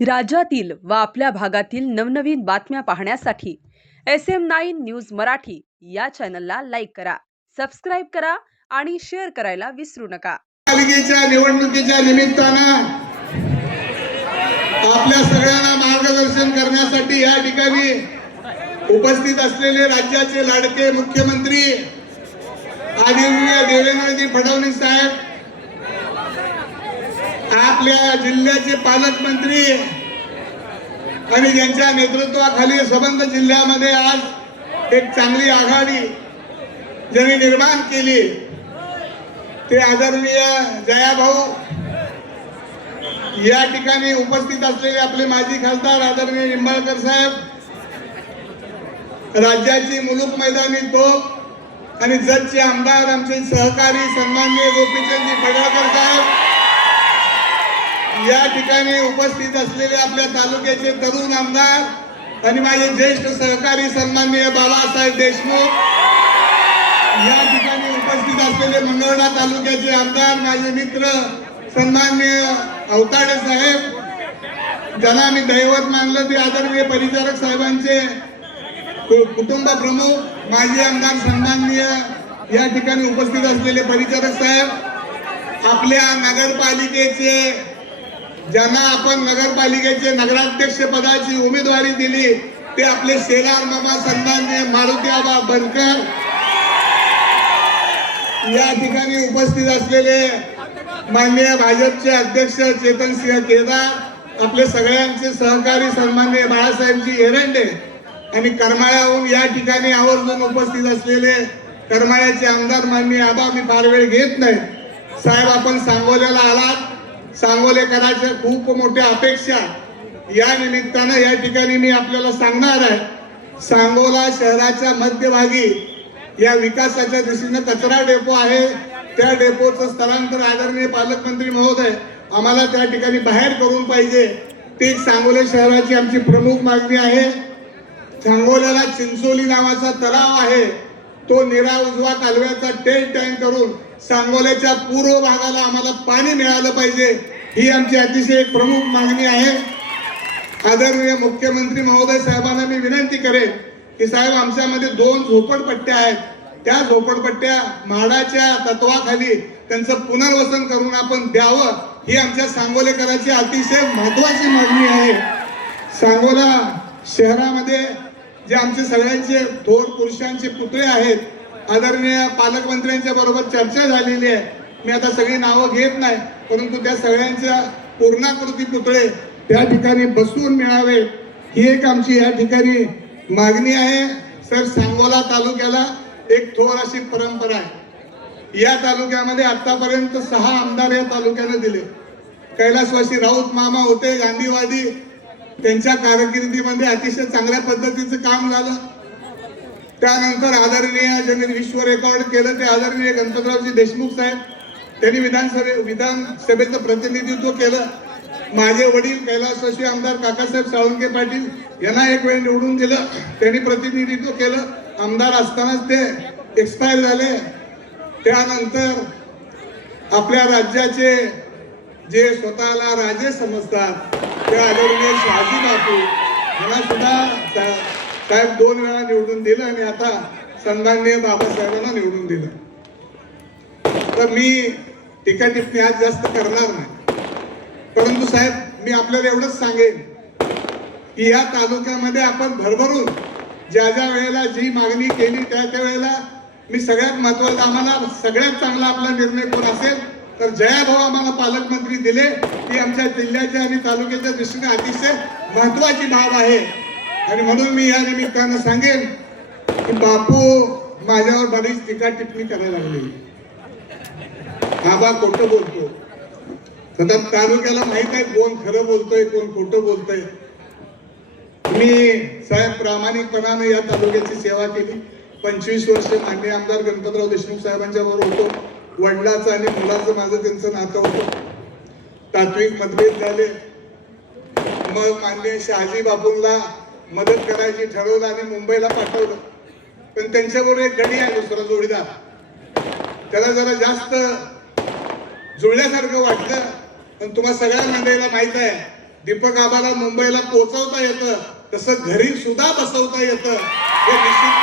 राज्यातील व आपल्या भागातील नवनवीन बातम्या पाहण्यासाठी SM9 न्यूज मराठी या चॅनलला लाईक करा, सबस्क्राईब करा आणि शेअर करायला विसरू नका. पालिकेच्या निवडणुकीच्या निमित्तानं आपल्या सगळ्यांना मार्गदर्शन करण्यासाठी या ठिकाणी उपस्थित असलेले राज्याचे लाडके मुख्यमंत्री आदरणीय देवेंद्रजी फडणवीस साहेब, आपल्या जिल्ह्याचे पालकमंत्री आणि ज्यांच्या नेतृत्वाखाली संबंध जिल्ह्यामध्ये आज एक चांगली आघाडी ज्यांनी निर्माण केली ते आदरणीय जयाभाऊ, या ठिकाणी उपस्थित असलेले आपले माजी खासदार आदरणीय निंबाळकर साहेब, राज्याची मुलूक मैदानी तोफ आणि जतचे आमदार आमचे सहकारी सन्माननीय गोपीचंदजी पडळकर साहेब, या ठिकाणी उपस्थित असलेले आपल्या तालुक्याचे तरुण आमदार आणि माझे ज्येष्ठ सहकारी सन्माननीय बाबासाहेब देशमुख, या ठिकाणी उपस्थित असलेले मंगळवेढा तालुक्याचे आमदार माझे मित्र सन्माननीय अवताडे साहेब, ज्यांना मी दैवत मानलं ते आदरणीय परिचारक साहेबांचे कुटुंब प्रमुख माजी आमदार सन्माननीय या ठिकाणी उपस्थित असलेले परिचारक साहेब, आपल्या नगरपालिकेचे ज्यांना आपण नगरपालिकेचे नगराध्यक्ष पदाची उमेदवारी दिली ते आपले शेलार मामा सन्माननीय मारुती आबा बनकर, या ठिकाणी उपस्थित असलेले माननीय भाजपचे अध्यक्ष चेतनसिंह केदार, आपले सगळ्यांचे सहकारी सन्माननीय बाळासाहेबजी एरंडे आणि करमाळ्याहून या ठिकाणी आवर्जून उपस्थित असलेले करमाळ्याचे आमदार माननीय आबा, मी फार वेळ घेत नाही साहेब, आपण सांगोल्याला आलात, सांगोलेकरांच्या खूप मोठ्या अपेक्षा या निमित्तानं या ठिकाणी मी आपल्याला सांगणार आहे. सांगोला शहराच्या मध्यभागी या विकासाच्या दृष्टीने कचरा डेपो आहे, त्या डेपोचं स्थलांतर आदरणीय पालकमंत्री महोदय आम्हाला त्या ठिकाणी बाहेर करून पाहिजे, ते सांगोला शहराची आमची प्रमुख मागणी आहे. सांगोल्याला चिंचोली नावाचा तलाव आहे, तो निरा उजवा कालव्याचा टँक करून सांगोल्याच्या पूर्व भागाला आम्हाला पाणी मिळालं पाहिजे, ही आमची अतिशय प्रमुख मागणी आहे. आदरणीय मुख्यमंत्री महोदय साहेबांना मी विनंती करेन की साहेब, आमच्यामध्ये 2 झोपडपट्ट्या आहेत, त्या झोपडपट्ट्या म्हाडाच्या तत्वाखाली त्यांचं पुनर्वसन करून आपण द्यावं, ही आमच्या सांगोलेकरांची अतिशय महत्वाची मागणी आहे. सांगोला शहरामध्ये जे आमचे सगळ्यांचे थोर पुरुषांचे पुतळे आहेत, आदरणीय पालकमंत्र्यांच्या बरोबर चर्चा झालेली आहे, मी आता सगळी नावं घेत नाही, परंतु त्या सगळ्यांच्या पूर्णाकृती पुतळे त्या ठिकाणी बसवून मिळावे, ही एक आमची या ठिकाणी मागणी आहे. सर, सांगोला तालुक्याला एक थोर अशी परंपरा आहे. या तालुक्यामध्ये आतापर्यंत 6 आमदार या तालुक्याने दिले. कैलासवासी राऊत मामा होते गांधीवादी, त्यांच्या कारकिर्दीमध्ये अतिशय चांगल्या पद्धतीचं काम झालं. त्यानंतर आदरणीय ज्यांनी विश्व रेकॉर्ड केलं ते आदरणीय गणपतरावजी देशमुख साहेब, त्यांनी विधानसभेचं प्रतिनिधित्व केलं. माझे वडील कैलासवासी आमदार काकासाहेब साळुंके पाटील यांना एक वेळ निवडून दिलं, त्यांनी प्रतिनिधित्व केलं, आमदार असतानाच ते एक्सपायर झाले. त्यानंतर आपल्या राज्याचे जे स्वतःला राजे समजतात ते आदरणीय शहाजी बापू यांना सुद्धा साहेब 2 वेळा निवडून दिलं आणि आता सन्माननीय बाबासाहेबांना निवडून दिलं. तर मी टीका टिप्पणी आज जास्त करणार नाही, परंतु साहेब मी आपल्याला एवढंच सांगेन की या तालुक्यामध्ये आपण भरभरून ज्या ज्या वेळेला जी मागणी केली त्या वेळेला मी सगळ्यात महत्वाचं, आम्हाला सगळ्यात चांगला आपला निर्णय कोण असेल तर जयाभाऊ आम्हाला पालकमंत्री दिले, ही आमच्या जिल्ह्याच्या आणि तालुक्याच्या दृष्टीने अतिशय महत्वाची बाब आहे. आणि म्हणून मी या निमित्तानं सांगेन की बापू माझ्यावर बरीच टीका टिप्पणी करायला लागली, आबा खोटं बोलतो. सतत तालुक्याला माहित आहे कोण खरं बोलतोय कोण खोटं बोलतोय. मी साहेब प्रामाणिकपणाने या तालुक्याची सेवा केली. 25 वर्ष माननीय आमदार गणपतराव देशमुख साहेबांच्या बरोबर होतो. वडिलाचं आणि मुलाचं माझं त्यांचं नातं होतं. तात्विक मतभेद झाले, मग माननीय शहाजी बापूंना मदत करायची ठरवलं आणि मुंबईला पाठवलं. पण त्यांच्याबरोबर एक गडी आहे दुसरा जोडीदार, त्याला जरा जास्त जुळल्यासारखं वाटलं. पण तुम्हाला सगळ्या मंडळीला माहित आहे दीपक आबाला मुंबईला पोहोचवता येतं तसं घरी सुद्धा बसवता येतं हे निश्चित